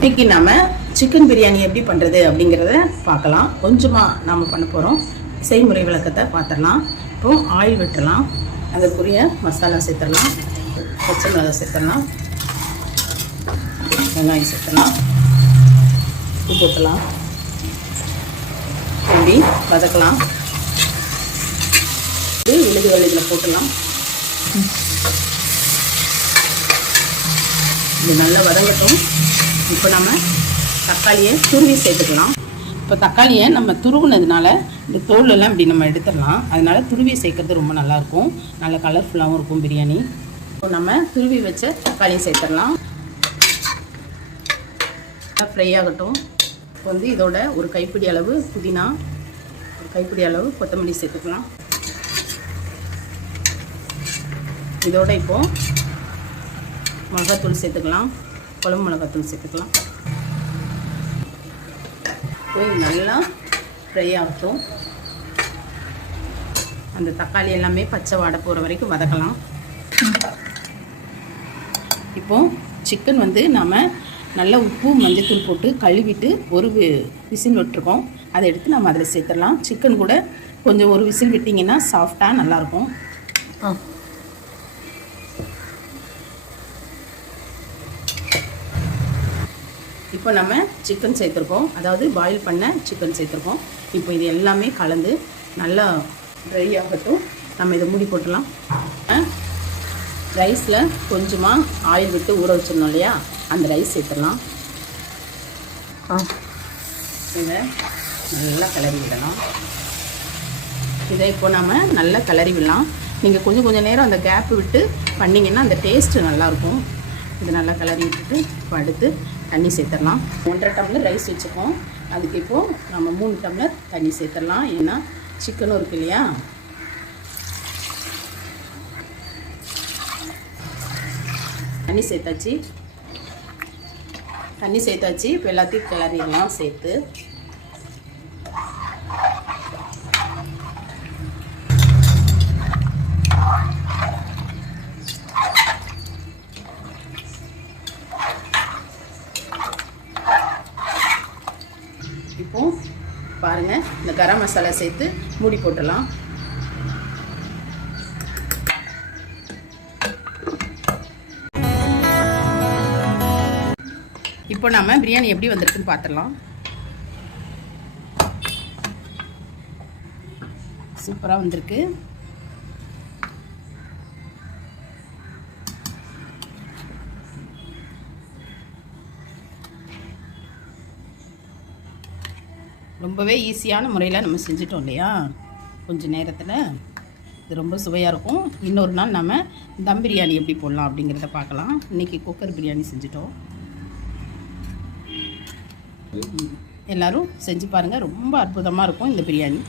இன்னைக்கு நம்ம சிக்கன் பிரியாணி எப்படி பண்ணுறது அப்படிங்கிறத பார்க்கலாம். கொஞ்சமாக நாம் பண்ண போகிறோம். செய்முறை விளக்கத்தை பார்த்துடலாம். இப்போ ஆயில் விட்டுடலாம். அதற்குரிய மசாலா சேர்த்துடலாம். பச்சை மிளகாய் சேர்த்துடலாம். வெங்காயம் சேர்த்துடலாம். உப்பு போட்டலாம். இப்படி வதக்கலாம். விழுதுகள் இதில் போட்டலாம். இது நல்லா வதங்கட்டும். இப்போ நம்ம தக்காளியை துருவி சேர்த்துக்கலாம். இப்போ தக்காளியை நம்ம துருவுனதுனால இந்த தோலெல்லாம் இப்படி நம்ம எடுத்துடலாம். அதனால் துருவி சேர்க்கறது ரொம்ப நல்லாயிருக்கும். நல்ல கலர்ஃபுல்லாகவும் இருக்கும் பிரியாணி. இப்போ நம்ம துருவி வச்ச தக்காளியை சேர்த்துடலாம். ஃப்ரை ஆகட்டும். இப்போ வந்து இதோட ஒரு கைப்பிடி அளவு புதினா, ஒரு கைப்பிடி அளவு கொத்தமல்லி சேர்த்துக்கலாம். இதோட இப்போது மிளகாத்தூள் சேர்த்துக்கலாம். குழம்பு மிளகாத்தூள் சேர்த்துக்கலாம். இப்போ இது நல்லா ஃப்ரை ஆகட்டும். அந்த தக்காளி எல்லாமே பச்சை வாடை போகிற வரைக்கும் வதக்கலாம். இப்போது சிக்கன் வந்து நாம் நல்லா உப்பு மஞ்சத்தூள் போட்டு கழுவிட்டு ஒரு விசில் விட்டுருக்கோம். அதை எடுத்து நம்ம அதில் சேர்த்துடலாம். சிக்கன் கூட கொஞ்சம் ஒரு விசில் விட்டிங்கன்னா சாஃப்டாக நல்லாயிருக்கும். இப்போ நம்ம சிக்கன் சேர்த்துருக்கோம். அதாவது பாயில் பண்ண சிக்கன் சேர்த்துருக்கோம். இப்போ இது எல்லாமே கலந்து நல்லா ட்ரை ஆகட்டும். நம்ம இதை மூடி போட்டுடலாம். ரைஸில் கொஞ்சமாக ஆயில் விட்டு ஊற வச்சிடணும் இல்லையா, அந்த ரைஸ் சேர்த்துடலாம். இதை நல்லா கிளறி விடலாம். இதை இப்போ நம்ம நல்லா கிளறி விடலாம். நீங்கள் கொஞ்சம் நேரம் அந்த கேப்பு விட்டு பண்ணிங்கன்னா அந்த டேஸ்ட்டு நல்லாயிருக்கும். இது நல்லா கிளறி விட்டுட்டு இப்போ அடுத்து தண்ணி சேர்த்துடலாம். 1.5 டம்ளர் ரைஸ் வச்சுக்கோம். அதுக்கு இப்போது நம்ம 3 டம்ளர் தண்ணி சேர்த்துடலாம். ஏன்னா சிக்கனும் இருக்கு இல்லையா. தண்ணி சேர்த்தாச்சு. இப்போ எல்லாத்தையும் கிளறிடலாம் சேர்த்து. இப்போ பாருங்கள், இந்த கரம் மசாலா சேர்த்து மூடி போட்டுடலாம். இப்போ நம்ம பிரியாணி எப்படி வந்திருக்குன்னு பார்த்துடலாம். சூப்பராக வந்திருக்கு. ரொம்பவே ஈஸியான முறையில் நம்ம செஞ்சிட்டோம் இல்லையா, கொஞ்சம் நேரத்தில். இது ரொம்ப சுவையாக இருக்கும். இன்னொரு நாள் நம்ம தம் பிரியாணி எப்படி போடலாம் அப்படிங்கிறத பார்க்கலாம். இன்றைக்கி குக்கர் பிரியாணி செஞ்சிட்டோம். எல்லோரும் செஞ்சு பாருங்கள். ரொம்ப அற்புதமாக இருக்கும் இந்த பிரியாணி.